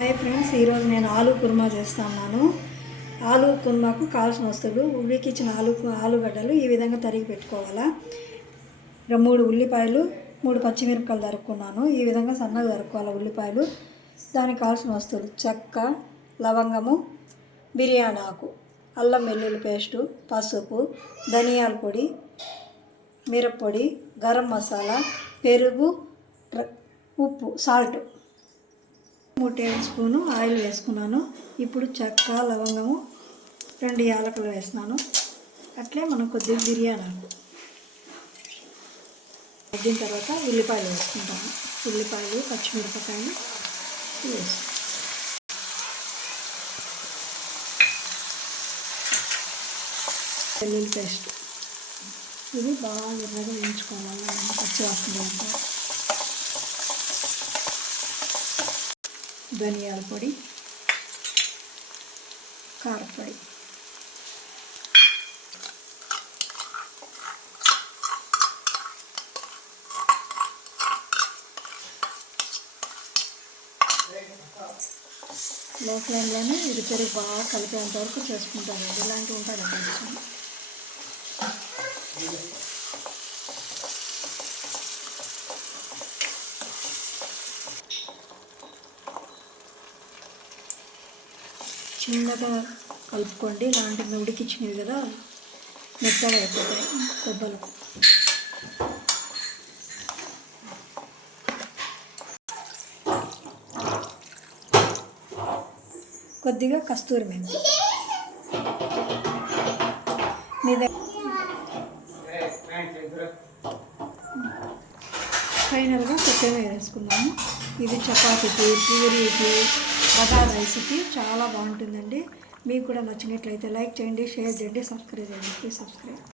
Hi friends, ఈరోజు నేను ఆలూ కుర్మా చేస్తున్నాను. ఆలూ కుర్మాకు కావాల్సిన వస్తువులు: ఉడికించిన ఆలుగడ్డలు ఈ విధంగా తరిగి పెట్టుకోవాలా. 3 ఉల్లిపాయలు, 3 పచ్చిమిరపకాయలు తరుక్కున్నాను. ఈ విధంగా సన్నగా తరుక్కోవాలి ఉల్లిపాయలు. దానికి కావాల్సిన వస్తువులు: చెక్క, లవంగము, బిర్యానీ ఆకు, అల్లం వెల్లుల్లి పేస్టు, పసుపు, ధనియాల పొడి, మిరప్పొడి, గరం మసాలా, పెరుగు, ఉప్పు, సాల్ట్. 3 టేబుల్ స్పూను ఆయిల్ వేసుకున్నాను. ఇప్పుడు చెక్క, లవంగము, 2 యాలకులు వేస్తున్నాను. అట్లే మనం కొద్దిగా బిర్యానీ ఆకు. తగ్గిన తర్వాత ఉల్లిపాయలు వేసుకుంటాము. ఉల్లిపాయలు, పచ్చిమిరపకాయలు వేసి వెల్లుల్లి పేస్ట్ ఇది బాగా ఎర్రగా వేయించుకోవాలి. పచ్చి వాసన అంతా. ధనియాల పొడి, కారపొడి, లో ఫ్లేమ్లోనే ఇది పెరుగు బాగా కలిపేంత వరకు చేసుకుంటాను. ఇలాంటివి ఉంటుంది కొంచెం. చిన్నగా కలుపుకోండి. ఇలాంటివి ఉడికిచ్చినవి కదా, మెత్తగా అయిపోతాయి దెబ్బలు. కొద్దిగా కస్తూరి మెంతి మీద ఫైనల్గా కొత్తిమీర వేసుకున్నాము. ఇది చపాతీకి, పూరీకి, బగారా రైస్కి చాలా బాగుంటుందండి. మీకు కూడా నచ్చినట్లయితే లైక్ చేయండి, షేర్ చేయండి, సబ్స్క్రైబ్ చేయండి. Please subscribe.